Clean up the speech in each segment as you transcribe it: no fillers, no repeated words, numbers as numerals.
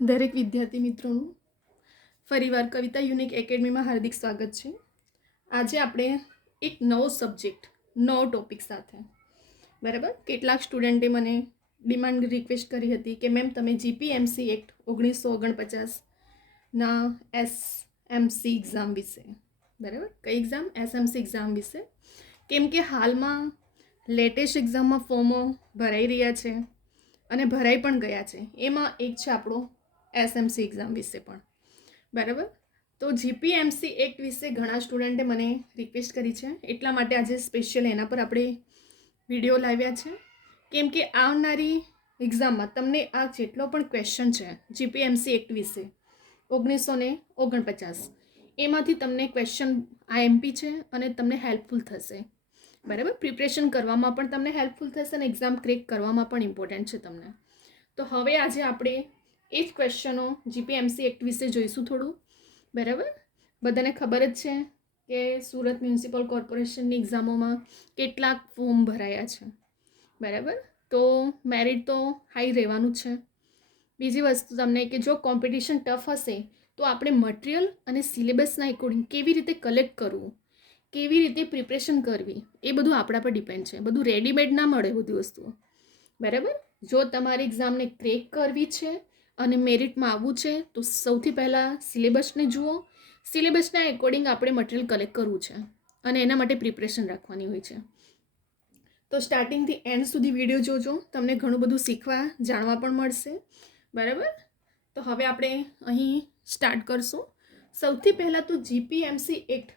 દરેક વિદ્યાર્થી મિત્રોનું ફરીવાર કવિતા યુનિક એકેડમીમાં હાર્દિક સ્વાગત છે. આજે આપણે એક નવો સબ્જેક્ટ, નવો ટોપિક સાથે, બરાબર. કેટલાક સ્ટુડન્ટે મને ડિમાન્ડ રિક્વેસ્ટ કરી હતી કે મેમ તમે જીપીએમસી એક્ટ 1949ના એસએમસી એક્ઝામ વિશે, બરાબર, કઈ એક્ઝામ? એસએમસી એક્ઝામ વિશે, કેમ કે હાલમાં લેટેસ્ટ એક્ઝામમાં ફોર્મો ભરાઈ રહ્યા છે અને ભરાઈ પણ ગયા છે. એમાં એક છે આપણો એસએમસી એક્ઝામ વિશે પણ, બરાબર. તો જીપીએમસી એક્ટ વિશે ઘણા સ્ટુડન્ટે મને રિક્વેસ્ટ કરી છે, એટલા માટે આજે સ્પેશિયલ એના પર આપણે વિડીયો લાવ્યા છે. કેમ કે આવનારી એક્ઝામમાં તમને આ જેટલો પણ ક્વેશ્ચન છે જીપીએમસી એક્ટ વિશે 1949, એમાંથી તમને ક્વેશ્ચન આઈએમપી છે અને તમને હેલ્પફુલ થશે, બરાબર. પ્રિપરેશન કરવામાં પણ તમને હેલ્પફુલ થશે અને એક્ઝામ ક્રેક કરવામાં પણ ઇમ્પોર્ટન્ટ છે તમને. તો હવે આજે આપણે એ જ ક્વેશ્ચનો જીપીએમસી એક્ટ વિશે જોઈશું થોડું, બરાબર. બધાને ખબર જ છે કે સુરત મ્યુનિસિપલ કોર્પોરેશનની એક્ઝામોમાં કેટલાક ફોર્મ ભરાયા છે, બરાબર. તો મેરિટ તો હાઈ રહેવાનું જ છે. બીજી વસ્તુ તમને કે જો કોમ્પિટિશન ટફ હશે તો આપણે મટીરિયલ અને સિલેબસના એકોર્ડિંગ કેવી રીતે કલેક્ટ કરવું, કેવી રીતે પ્રિપરેશન કરવી, એ બધું આપણા પર ડિપેન્ડ છે. બધું રેડીમેડ ના મળે બધી વસ્તુઓ, બરાબર. જો તમારી એક્ઝામને ક્રેક કરવી છે અને મેરિટમાં આવવું છે તો સૌથી પહેલાં સિલેબસને જુઓ. સિલેબસના એકોર્ડિંગ આપણે મટીરિયલ કલેક્ટ કરવું છે અને એના માટે પ્રિપરેશન રાખવાની હોય છે. તો સ્ટાર્ટિંગથી એન્ડ સુધી વિડીયો જોજો, તમને ઘણું બધું શીખવા જાણવા પણ મળશે, બરાબર. તો હવે આપણે અહીં સ્ટાર્ટ કરશું. સૌથી પહેલાં તો જીપીએમસી એક્ટ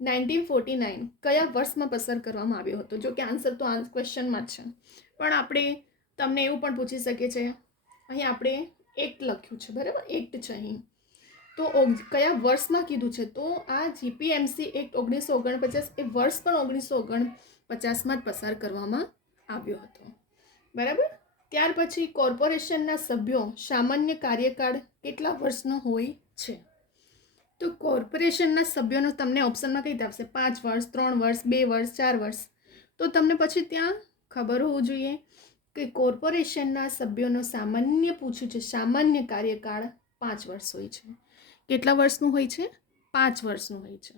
1949 કયા વર્ષમાં પસાર કરવામાં આવ્યો હતો? જો કે આન્સર તો આ ક્વેશ્ચનમાં જ છે, પણ આપણે તમને એવું પણ પૂછી શકીએ છીએ. અહીં આપણે એક્ટ લખ્યું છે, બરાબર, એક્ટ છે અહીં. તો કયા વર્ષમાં કીધું છે? તો આ જીપીએમસી એક્ટ 1949 એ વર્ષ પણ 1949માં જ પસાર કરવામાં આવ્યો હતો, બરાબર. ત્યાર પછી કોર્પોરેશનના સભ્યો સામાન્ય કાર્યકાળ કેટલા વર્ષનો હોય છે? તો કોર્પોરેશનના સભ્યોનો તમને ઓપ્શનમાં કઈ આપશે? 5 વર્ષ, 3 વર્ષ, 2 વર્ષ, 4 વર્ષ. તો તમને પછી ત્યાં ખબર હોવું જોઈએ કે કોર્પોરેશનના સભ્યોનો સામાન્ય પૂછ્યું છે, સામાન્ય કાર્યકાળ 5 વર્ષ હોય છે. કેટલા વર્ષનું હોય છે? 5 વર્ષનું હોય છે.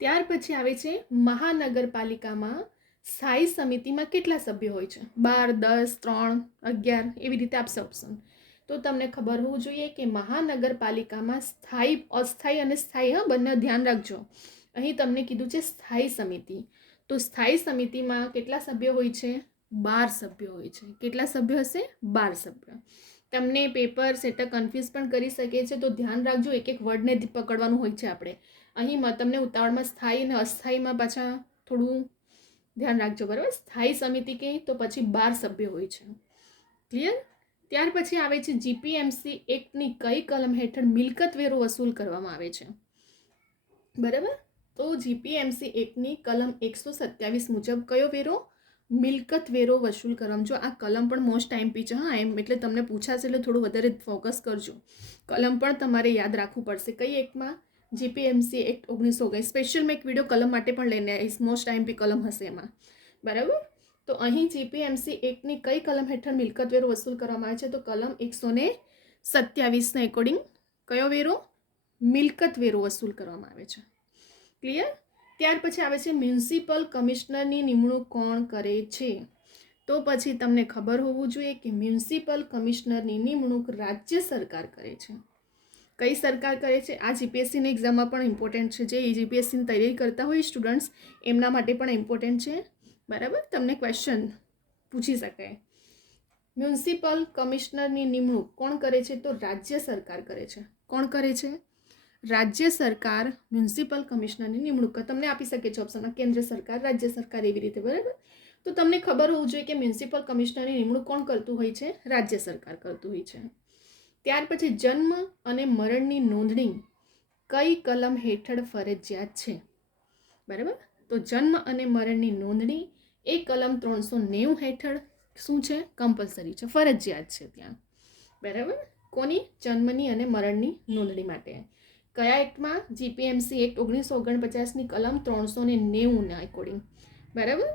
ત્યાર પછી આવે છે મહાનગરપાલિકામાં સ્થાયી સમિતિમાં કેટલા સભ્યો હોય છે? 12, 10, 3, 11 એવી રીતે આપશે ઓપ્શન. તો તમને ખબર હોવું જોઈએ કે મહાનગરપાલિકામાં સ્થાયી, અસ્થાયી અને સ્થાયી, હા, બંને ધ્યાન રાખજો. અહીં તમને કીધું છે સ્થાયી સમિતિ. તો સ્થાયી સમિતિમાં કેટલા સભ્યો હોય છે? 12 સભ્યો હોય છે. કેટલા સભ્યો હશે? 12 સભ્યો. તમને પેપર સેટર કન્ફ્યુઝ પણ કરી શકે છે, તો ધ્યાન રાખજો, એક એક વર્ડને પકડવાનું હોય છે આપણે. અહીં તમને ઉતાવળમાં સ્થાયી અને અસ્થાયીમાં પાછા થોડું ધ્યાન રાખજો, બરાબર. સ્થાયી સમિતિ કહે તો પછી 12 સભ્યો હોય છે. ક્લિયર? ત્યાર પછી આવે છે જીપીએમસી એક્ટની કઈ કલમ હેઠળ મિલકત વેરો વસૂલ કરવામાં આવે છે? બરાબર. તો જીપીએમસી એક્ટની કલમ 127 મુજબ કયો વેરો? મિલકત વેરો વસૂલ કરવામાં. જો આ કલમ પણ મોસ્ટ આઈએમપી છે, હા, એમ એટલે તમને પૂછાશે એટલે થોડું વધારે ફોકસ કરજો. કલમ પણ તમારે યાદ રાખવું પડશે. કઈ એક્ટમાં? GPMC act 1949. સ્પેશિયલ મેં એક વિડીયો કલમ માટે પણ લઈને આવીશ, મોસ્ટ આઈએમપી કલમ હશે એમાં, બરાબર. તો અહીં જીપીએમસી એક્ટની કઈ કલમ હેઠળ મિલકત વેરો વસૂલ કરવામાં આવે છે? તો કલમ 127ના એકોર્ડિંગ કયો વેરો? મિલકત વેરો વસૂલ કરવામાં આવે છે. ક્લિયર? ત્યાર પછી આવે છે મ્યુનિસિપલ કમિશનરની નિમણૂક કોણ કરે છે? તો પછી તમને ખબર હોવું જોઈએ કે મ્યુનિસિપલ કમિશનરની નિમણૂક રાજ્ય સરકાર કરે છે. કઈ સરકાર કરે છે? આ જીપીએસસીની એક્ઝામમાં પણ ઇમ્પોર્ટન્ટ છે. જે જીપીએસસીની તૈયારી કરતા હોય સ્ટુડન્ટ્સ, એમના માટે પણ ઇમ્પોર્ટન્ટ છે, બરાબર. તમને ક્વેશ્ચન પૂછી શકાય. મ્યુનિસિપલ કમિશનરની નિમણૂક કોણ કરે છે? તો રાજ્ય સરકાર કરે છે. કોણ કરે છે? રાજ્ય સરકાર મ્યુનિસિપલ કમિશનરની નિમણૂક તમને આપી શકે છે ઓપ્શનમાં, કેન્દ્ર સરકાર, રાજ્ય સરકાર, એવી રીતે, બરાબર. તો તમને ખબર હોવું જોઈએ કે મ્યુનિસિપલ કમિશનરની નિમણૂક કોણ કરતું હોય છે? રાજ્ય સરકાર કરતું હોય છે. ત્યાર પછી જન્મ અને મરણની નોંધણી કઈ કલમ હેઠળ ફરજિયાત છે? બરાબર. તો જન્મ અને મરણની નોંધણી એ કલમ 390 હેઠળ શું છે? કમ્પલસરી છે, ફરજિયાત છે ત્યાં, બરાબર. કોની? જન્મની અને મરણની નોંધણી માટે. કયા એક્ટમાં? જીપીએમસી એક્ટ 1949ની કલમ 390ના એકોર્ડિંગ, બરાબર.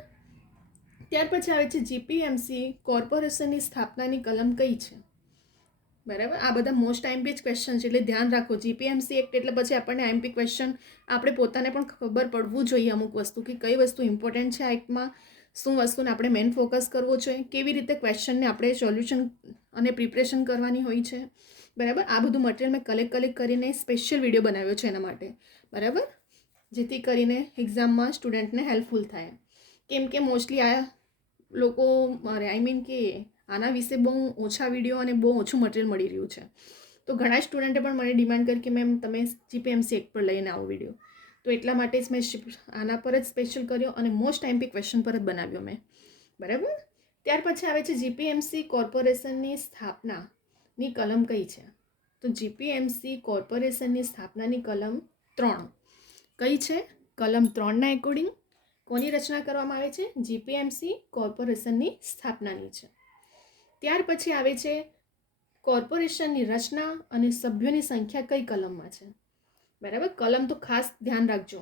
ત્યાર પછી આવે છે જીપીએમસી કોર્પોરેશનની સ્થાપનાની કલમ કઈ છે? બરાબર. આ બધા મોસ્ટ આઈએમપી જ ક્વેશ્ચન છે, એટલે ધ્યાન રાખો. જીપીએમસી એક્ટ એટલે પછી આપણને આઈએમપી ક્વેશ્ચન આપણે પોતાને પણ ખબર પડવું જોઈએ અમુક વસ્તુ, કે કઈ વસ્તુ ઇમ્પોર્ટન્ટ છે આ એક્ટમાં, શું વસ્તુને આપણે મેઇન ફોકસ કરવો જોઈએ, કેવી રીતે ક્વેશ્ચનને આપણે સોલ્યુશન અને પ્રિપરેશન કરવાની હોય છે. બરાબર. આ બધું મટીરિયલ મેં કલેક્ટ કરીને સ્પેશિયલ વિડીયો બનાવ્યો છે એના માટે. બરાબર. જેથી કરીને એક્ઝામમાં સ્ટુડન્ટને હેલ્પફુલ થાય. કેમ કે મોસ્ટલી આ લોકો આઈ મીન કે આના વિશે બહુ ઓછા વિડીયો અને બહુ ઓછું મટીરિયલ મળી રહ્યું છે. તો ઘણા સ્ટુડન્ટે પણ મને ડિમાન્ડ કરી કે મેમ તમે જીપીએમસી એક્ટ પર લઈને આવો વિડીયો. તો એટલા માટે જ મેં આના પર જ સ્પેશિયલ કર્યો અને મોસ્ટ આઈએમપી ક્વેશ્ચન પર જ બનાવ્યો મેં. બરાબર. ત્યાર પછી આવે છે જીપીએમસી કોર્પોરેશનની સ્થાપનાની કલમ કઈ છે. તો જીપીએમસી કોર્પોરેશનની સ્થાપનાની કલમ 3 કઈ છે. કલમ 3ના એકોર્ડિંગ કોની રચના કરવામાં આવે છે. જીપીએમસી કોર્પોરેશનની સ્થાપનાની છે. ત્યાર પછી આવે છે કોર્પોરેશનની રચના અને સભ્યોની સંખ્યા કઈ કલમમાં છે. બરાબર. કલમ તો ખાસ ધ્યાન રાખજો.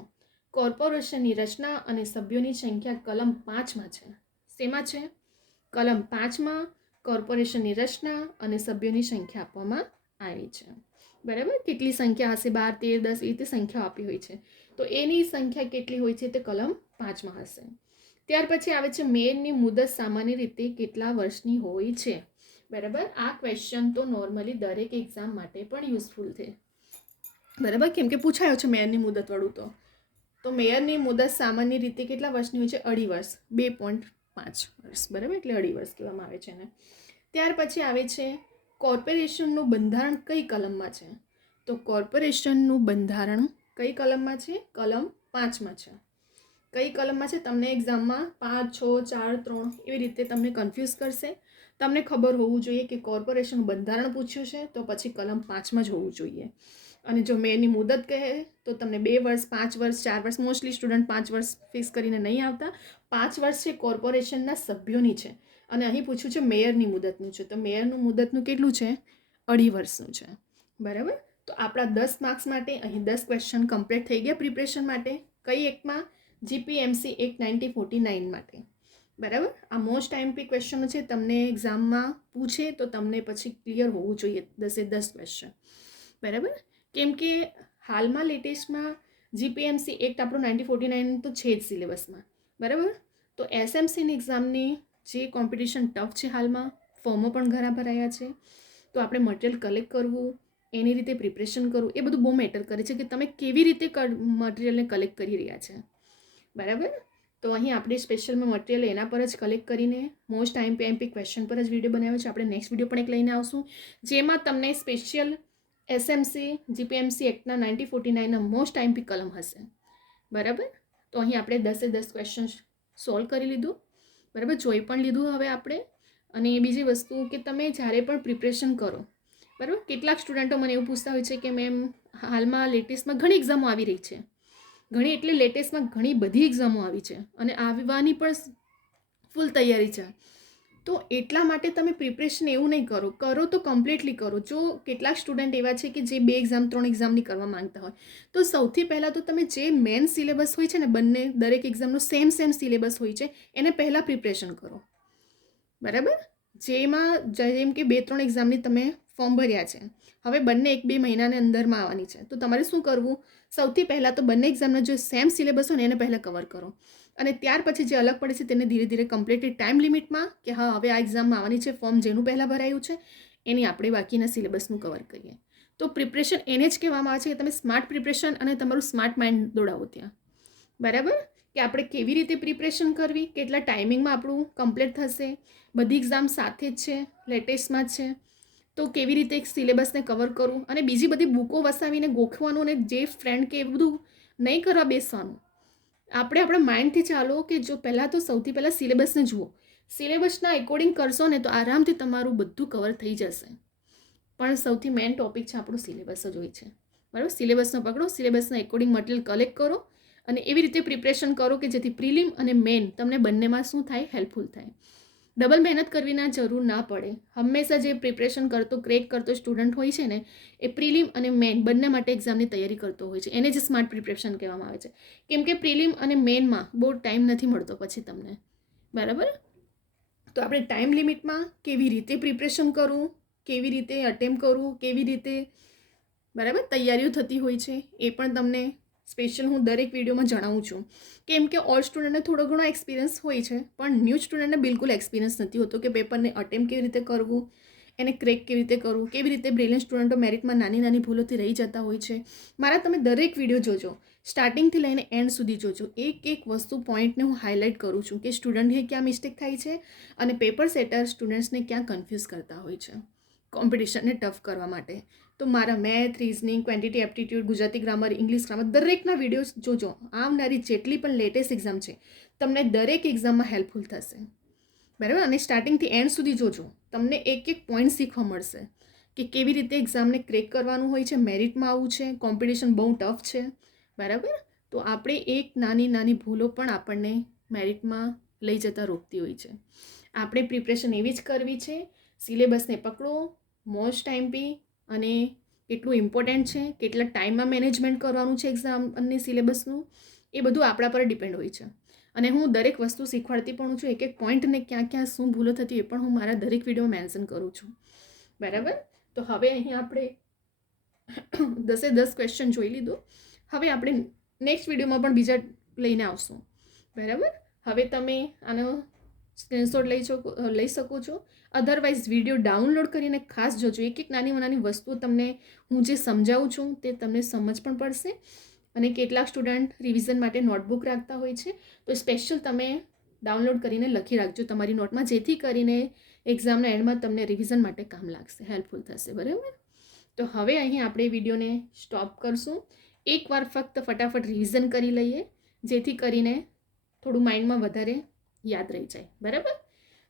કોર્પોરેશનની રચના અને સભ્યોની સંખ્યા કલમ 5માં છે. શેમાં છે. કલમ 5માં કોર્પોરેશનની રચના અને સભ્યોની સંખ્યા આપવામાં આવી છે. બરાબર. કેટલી સંખ્યા હશે, 12, 13, 10 એ રીતે સંખ્યા આપી હોય છે. તો એની સંખ્યા કેટલી હોય છે તે કલમ 5માં હશે. ત્યાર પછી આવે છે મેયરની મુદત સામાન્ય રીતે કેટલા વર્ષની હોય છે. બરાબર. આ ક્વેશ્ચન તો નોર્મલી દરેક એક્ઝામ માટે પણ યુઝફુલ છે. બરાબર. કેમ કે પૂછાયો છે મેયરની મુદત વાળું. તો મેયરની મુદત સામાન્ય રીતે કેટલા વર્ષની હોય છે. 2.5 વર્ષ, 2.5 વર્ષ. બરાબર. એટલે 2.5 વર્ષ કહેવામાં આવે છે એને. ત્યાર પછી આવે છે કોર્પોરેશનનું બંધારણ કઈ કલમમાં છે. તો કોર્પોરેશનનું બંધારણ કઈ કલમમાં છે. કલમ 5માં છે. કઈ કલમમાં છે. તમને એક્ઝામમાં 5, 6, 4, 3 એવી રીતે તમને કન્ફ્યુઝ કરશે. તમને ખબર હોવું જોઈએ કે કોર્પોરેશનનું બંધારણ પૂછ્યું છે તો પછી કલમ 5માં જ હોવું જોઈએ. અને જો મેયરની મુદત કહે તો તમને 2 વર્ષ, 5 વર્ષ, 4 વર્ષ, મોસ્ટલી સ્ટુડન્ટ 5 વર્ષ ફિક્સ કરીને નહીં આવતા. 5 વર્ષ છે કોર્પોરેશનના સભ્યોની છે. અને અહીં પૂછ્યું છે મેયરની મુદતનું છે. તો મેયરનું મુદતનું કેટલું છે. 2.5 વર્ષનું છે. બરાબર. તો આપણા 10 માર્ક્સ માટે અહીં 10 ક્વેશ્ચન કમ્પ્લીટ થઈ ગયા પ્રિપરેશન માટે. કઈ એક્ટમાં. જીપીએમસી એક્ટ 1949 માટે. બરાબર. આ મોસ્ટ આઈએમપી ક્વેશ્ચનો છે. તમને એક્ઝામમાં પૂછે તો તમને પછી ક્લિયર હોવું જોઈએ 10 ક્વેશ્ચન. બરાબર. કેમ કે હાલમાં લેટેસ્ટમાં જીપીએમસી એક્ટ આપણું 1949 તો છે જ સિલેબસમાં. બરાબર. તો એસએમસીની એક્ઝામની જે કોમ્પિટિશન ટફ છે હાલમાં, ફોર્મો પણ ઘણા ભરાયા છે. તો આપણે મટીરિયલ કલેક્ટ કરવું, એની રીતે પ્રિપરેશન કરવું, એ બધું બહુ મેટર કરે છે કે તમે કેવી રીતે મટીરિયલને કલેક્ટ કરી રહ્યા છે. બરાબર. તો અહીં આપણે સ્પેશિયલમાં મટીરિયલ એના પર જ કલેક્ટ કરીને મોસ્ટ આઈએમપી ક્વેશ્ચન પર જ વિડીયો બનાવ્યો છે. આપણે નેક્સ્ટ વિડીયો પણ એક લઈને આવશું જેમાં તમને સ્પેશિયલ એસએમસી જીપીએમસી એક્ટના 1949ના મોસ્ટ આઈએમપી કલમ હશે. બરાબર. તો અહીં આપણે 10 ક્વેશ્ચન સોલ્વ કરી લીધું. બરાબર. જોઈ પણ લીધું હવે આપણે. અને બીજી વસ્તુ કે તમે જ્યારે પણ પ્રિપરેશન કરો, બરાબર. કેટલાક સ્ટુડન્ટો મને એવું પૂછતા હોય છે કે મેમ હાલમાં લેટેસ્ટમાં ઘણી એક્ઝામો આવી રહી છે. ઘણી એટલે લેટેસ્ટમાં ઘણી બધી એક્ઝામો આવી છે અને આવવાની પણ ફૂલ તૈયારી છે. તો એટલા માટે તમે પ્રિપરેશન એવું નહીં કરો તો કમ્પ્લીટલી કરો. જો કેટલાક સ્ટુડન્ટ એવા છે કે જે 2 એક્ઝામ 3 એક્ઝામની કરવા માંગતા હોય, તો સૌથી પહેલાં તો તમે જે મેન સિલેબસ હોય છે ને, બંને દરેક એક્ઝામનો સેમ સિલેબસ હોય છે, એને પહેલાં પ્રિપરેશન કરો. બરાબર. જેમ કે 2-3 એક્ઝામની તમે ફોર્મ ભર્યા છે, હવે બંને 1-2 મહિનાની અંદરમાં આવવાની છે, તો તમારે શું કરવું. સૌથી પહેલાં તો બંને એક્ઝામનો જે સેમ સિલેબસ હોય ને એને પહેલાં કવર કરો. અને ત્યાર પછી જે અલગ પડે છે તેને ધીરે ધીરે કમ્પ્લીટલી ટાઈમ લિમિટમાં કે હા હવે આ એક્ઝામમાં આવવાની છે, ફોર્મ જેનું પહેલાં ભરાયું છે એની આપણે બાકીના સિલેબસનું કવર કરીએ. તો પ્રિપરેશન એને જ કહેવામાં આવે છે કે તમે સ્માર્ટ પ્રિપરેશન અને તમારું સ્માર્ટ માઇન્ડ દોડાવો ત્યાં. બરાબર. કે આપણે કેવી રીતે પ્રિપરેશન કરવી, કેટલા ટાઈમિંગમાં આપણું કમ્પ્લીટ થશે, બધી એક્ઝામ સાથે જ છે, લેટેસ્ટમાં જ છે, તો કેવી રીતે એક સિલેબસને કવર કરવું અને બીજી બધી બુકો વસાવીને ગોખવાનું અને જે ફ્રેન્ડ કે એ બધું નહીં કરવા બેસવાનું. આપણે આપણા માઇન્ડથી ચાલો કે જો પહેલાં તો સૌથી પહેલાં સિલેબસને જુઓ. સિલેબસના એકોર્ડિંગ કરશો ને તો આરામથી તમારું બધું કવર થઈ જશે. પણ સૌથી મેઇન ટોપિક છે આપણું સિલેબસ જ હોય છે. બરાબર. સિલેબસનો પકડો, સિલેબસના એકોર્ડિંગ મટીરિયલ કલેક્ટ કરો અને એવી રીતે પ્રિપરેશન કરો કે જેથી પ્રિલિમ અને મેઇન તમને બંનેમાં શું થાય, હેલ્પફુલ થાય. ડબલ મહેનત કરવીના જરૂર ના પડે. હંમેશા જે પ્રિપરેશન કરતો ક્રેક કરતો સ્ટુડન્ટ હોય છે ને એ પ્રિલિમ અને મેઇન બંને માટે એક્ઝામની તૈયારી કરતો હોય છે. એને જ સ્માર્ટ પ્રિપરેશન કહેવામાં આવે છે. કેમ કે પ્રિલિમ અને મેઇનમાં બહુ ટાઈમ નથી મળતો પછી તમને. બરાબર. તો આપણે ટાઈમ લિમિટમાં કેવી રીતે પ્રિપરેશન કરવું, કેવી રીતે અટેમ્પ કરવું, કેવી રીતે બરાબર તૈયારીઓ થતી હોય છે એ પણ તમને સ્પેશિયલ હું દરેક વિડીયોમાં જણાવું છું. કેમ કે ઓલ્ડ સ્ટુડન્ટને થોડો ઘણો એક્સપિરિયન્સ હોય છે, પણ ન્યૂ સ્ટુડન્ટને બિલકુલ એક્સપિરિયન્સ નથી હોતો કે પેપરને અટેમ્પ કેવી રીતે કરવું, એને ક્રેક કેવી રીતે કરવું, કેવી રીતે બ્રિલિયન્ટ સ્ટુડન્ટો મેરિટમાં નાની નાની ભૂલોથી રહી જતા હોય છે. મારા તમે દરેક વિડીયો જોજો, સ્ટાર્ટિંગથી લઈને એન્ડ સુધી જોજો. એક વસ્તુ પોઈન્ટને હું હાઇલાઇટ કરું છું કે સ્ટુડન્ટને ક્યાં મિસ્ટેક થાય છે અને પેપર સેટર સ્ટુડન્ટ્સને ક્યાં કન્ફ્યુઝ કરતા હોય છે કોમ્પિટિશનને ટફ કરવા માટે. તો મારા math, reasoning, quantity aptitude, Gujarati grammar, English grammar દરેકના વિડીયોઝ જોજો. આવનારી જેટલી પણ લેટેસ્ટ એક્ઝામ છે તમને દરેક એક્ઝામમાં હેલ્પફુલ થશે, બરાબર. અને સ્ટાર્ટિંગથી એન્ડ સુધી જોજો, તમને એક એક પોઈન્ટ શીખવા મળશે કે કેવી રીતે એક્ઝામને ક્રેક કરવાનું હોય છે, મેરિટમાં આવવું છે, કોમ્પિટિશન બહુ ટફ છે, બરાબર. તો આપણે એક નાની નાની ભૂલો પણ આપણને મેરિટમાં લઈ જતા રોકતી હોય છે. આપણે પ્રિપરેશન એવી જ કરવી છે, સિલેબસને પકડો, મોસ્ટ એમપી અને કેટલું ઇમ્પોર્ટન્ટ છે, કેટલા ટાઈમમાં મેનેજમેન્ટ કરવાનું છે એક્ઝામ અને સિલેબસનું, એ બધું આપણા પર ડિપેન્ડ હોય છે. અને હું દરેક વસ્તુ શીખવાડતી પણ છું, એક એક પોઈન્ટને ક્યાં ક્યાં શું ભૂલો થતી એ પણ હું મારા દરેક વિડીયોમાં મેન્શન કરું છું, બરાબર. તો હવે અહીં આપણે 10 ક્વેશ્ચન જોઈ લીધું. હવે આપણે નેક્સ્ટ વિડીયોમાં પણ બીજા લઈને આવશું, બરાબર. હવે તમે આનો સ્ક્રીનશોટ લઈ શકો છો. અધરવાઇઝ વિડીયો ડાઉનલોડ કરીને ખાસ જોજો. એક એક નાની નાની વસ્તુ તમને હું જે સમજાવું છું તે તમને સમજ પણ પડશે. અને કેટલાક સ્ટુડન્ટ રિવિઝન માટે નોટબુક રાખતા હોય છે, તો સ્પેશિયલ તમે ડાઉનલોડ કરીને લખી રાખજો તમારી નોટમાં, જેથી કરીને એક્ઝામના એન્ડમાં તમને રિવિઝન માટે કામ લાગશે, હેલ્પફુલ થશે, બરાબર. તો હવે અહીં આપણે વિડીયોને સ્ટોપ કરશું. એકવાર ફક્ત ફટાફટ રિવિઝન કરી લઈએ, જેથી કરીને થોડું માઇન્ડમાં વધારે યાદ રહી જાય, બરાબર.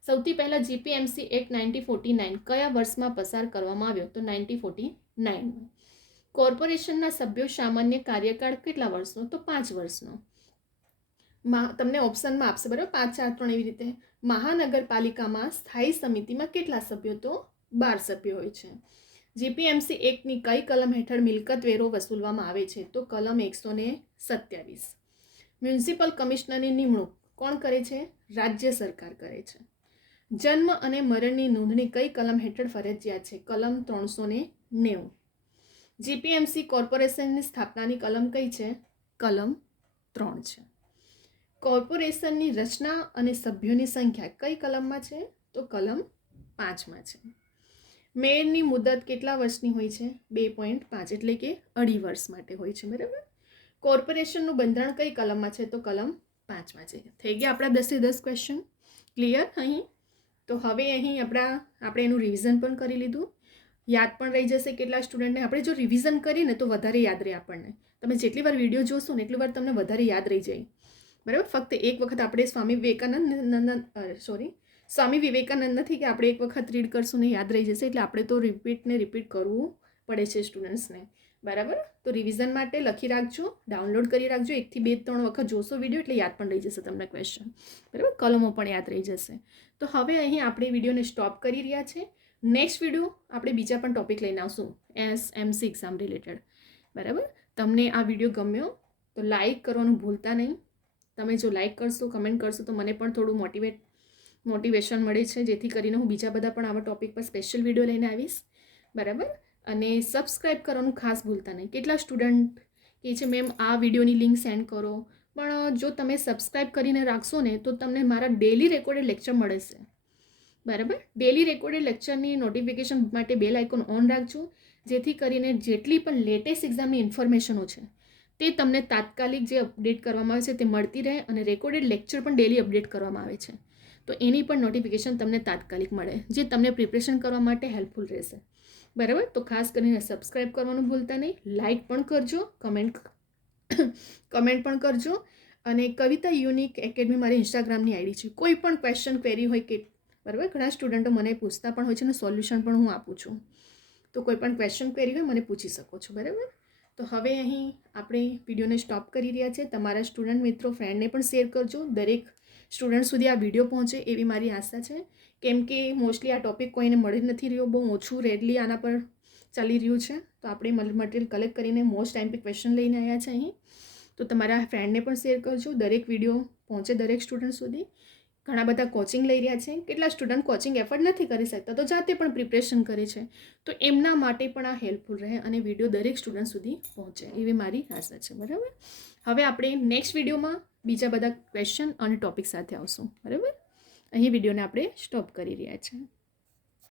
સૌથી પહેલાં જીપીએમસી એક્ટ 1949 કયા વર્ષમાં પસાર કરવામાં આવ્યો? તો 1949. કોર્પોરેશનના સભ્યો સામાન્ય કાર્યકાળ કેટલા વર્ષનો? તો 5 વર્ષનો. તમને ઓપ્શનમાં આપશે, બરાબર, 5, 4, 3 એવી રીતે. મહાનગરપાલિકામાં સ્થાયી સમિતિમાં કેટલા સભ્યો? તો 12 સભ્યો હોય છે. જીપીએમસી એક્ટની કઈ કલમ હેઠળ મિલકત વેરો વસૂલવામાં આવે છે? તો કલમ 127. મ્યુનિસિપલ કમિશનરની નિમણૂક કોણ કરે છે? રાજ્ય સરકાર કરે છે. જન્મ અને મરણની નોંધણી કઈ કલમ હેઠળ ફરજિયાત છે? કલમ 390. જીપીએમસી કોર્પોરેશનની સ્થાપનાની કલમ કઈ છે? કલમ 3 છે. કોર્પોરેશનની રચના અને સભ્યોની સંખ્યા કઈ કલમમાં છે? તો કલમ 5માં છે. મેયરની મુદત કેટલા વર્ષની હોય છે? 2.5, એટલે કે 2.5 વર્ષ માટે હોય છે, બરાબર. કોર્પોરેશનનું બંધારણ કઈ કલમમાં છે? તો કલમ 5માં છે. થઈ ગયા આપણા 10 ક્વેશ્ચન ક્લિયર અહીં. તો હવે અહીં આપણે એનું રિવિઝન પણ કરી લીધું, યાદ પણ રહી જશે કેટલા સ્ટુડન્ટને. આપણે જો રિવિઝન કરીને તો વધારે યાદ રહે આપણને. તમે જેટલી વાર વિડીયો જોશો ને એટલી વાર તમને વધારે યાદ રહી જાય, બરાબર. ફક્ત એક વખત આપણે સ્વામી વિવેકાનંદ નથી કે આપણે એક વખત રીડ કરશું ને યાદ રહી જશે, એટલે આપણે તો રિપીટ કરવું પડે છે સ્ટુડન્ટ્સને, બરાબર. તો રિવિઝન માટે લખી રાખજો, ડાઉનલોડ કરી રાખજો. 1 થી 2 3 વખત જોશો વિડીયો એટલે યાદ પણ રહી જશે તમને ક્વેશ્ચન, બરાબર. કલમો પણ યાદ રહી જશે. તો હવે અહીં આપણે વિડીયોને સ્ટોપ કરી રહ્યા છે. નેક્સ્ટ વિડીયો આપણે બીજા પણ ટોપિક લઈને આવશું એસએમસી એક્ઝામ રિલેટેડ, બરાબર. તમને આ વિડીયો ગમ્યો તો લાઈક કરવાનું ભૂલતા નહીં. તમે જો લાઈક કરશો, કમેન્ટ કરશો તો મને પણ થોડું મોટિવેશન મળે છે, જેથી કરીને હું બીજા બધા પણ આવા ટોપિક પર સ્પેશિયલ વિડીયો લઈને આવીશ, બરાબર. અને સબસ્ક્રાઈબ કરવાનું ખાસ ભૂલતા નહીં. કેટલા સ્ટુડન્ટ કહે છે મેમ આ વિડીયોની લિંક સેન્ડ કરો, પણ જો તમે સબસ્ક્રાઈબ કરીને રાખશો ને તો તમને મારા ડેલી રેકોર્ડેડ લેક્ચર મળે છે, બરાબર. ડેલી રેકોર્ડેડ લેક્ચરની નોટિફિકેશન માટે બેલ આઇકોન ઓન રાખજો, જેથી કરીને જેટલી પણ લેટેસ્ટ એક્ઝામની ઇન્ફોર્મેશનો છે તે તમને તાત્કાલિક જે અપડેટ કરવામાં આવે છે તે મળતી રહે, અને રેકોર્ડેડ લેક્ચર પણ ડેલી અપડેટ કરવામાં આવે છે, તો એની પણ નોટિફિકેશન તમને તાત્કાલિક મળે, જે તમને પ્રિપરેશન કરવા માટે હેલ્પફુલ રહેશે, બરાબર. તો ખાસ કરીને સબસ્ક્રાઈબ કરવાનું ભૂલતા નહીં, લાઇક પણ કરજો, કમેન્ટ પણ કરજો. અને કવિતા યુનિક એકેડમી મારી ઇન્સ્ટાગ્રામની આઈડી છે. કોઈ પણ ક્વેશ્ચન ક્વેરી હોય કે, બરાબર, ઘણા સ્ટુડન્ટો મને પૂછતા પણ હોય છે અને સોલ્યુશન પણ હું આપું છું, તો કોઈ પણ ક્વેશ્ચન ક્વેરી હોય મને પૂછી શકો છો, બરાબર. તો હવે અહીં આપણે વિડીયોને સ્ટોપ કરી રહ્યા છે. તમારા સ્ટુડન્ટ મિત્રો, ફ્રેન્ડને પણ શેર કરજો. દરેક સ્ટુડન્ટ સુધી આ વિડીયો પહોંચે એવી મારી આશા છે, કેમ કે મોસ્ટલી આ ટોપિક કોઈને મળી નથી રહ્યો, બહુ ઓછું રેડલી આના પર ચાલી રહ્યું છે. તો આપણે મટીરિયલ કલેક્ટ કરીને મોસ્ટ ટાઈમ ક્વેશ્ચન લઈને આવ્યા છે અહીં. તો તમારા ફ્રેન્ડને પણ શેર કરજો, દરેક વિડીયો પહોંચે દરેક સ્ટુડન્ટ સુધી. ઘણા બધા કોચિંગ લઈ રહ્યા છે, કેટલા સ્ટુડન્ટ કોચિંગ એફર્ટ નથી કરી શકતા તો જાતે પણ પ્રિપરેશન કરે છે, તો એમના માટે પણ આ હેલ્પફુલ રહે અને વિડીયો દરેક સ્ટુડન્ટ સુધી પહોંચે એવી મારી આશા છે. બરાબર, હવે આપણે નેક્સ્ટ વિડીયોમાં બીજા બધા ક્વેશ્ચન અને ટોપિક સાથે આવશું. બરાબર, અહીં વિડીયોને આપણે સ્ટોપ કરી રહ્યા છીએ.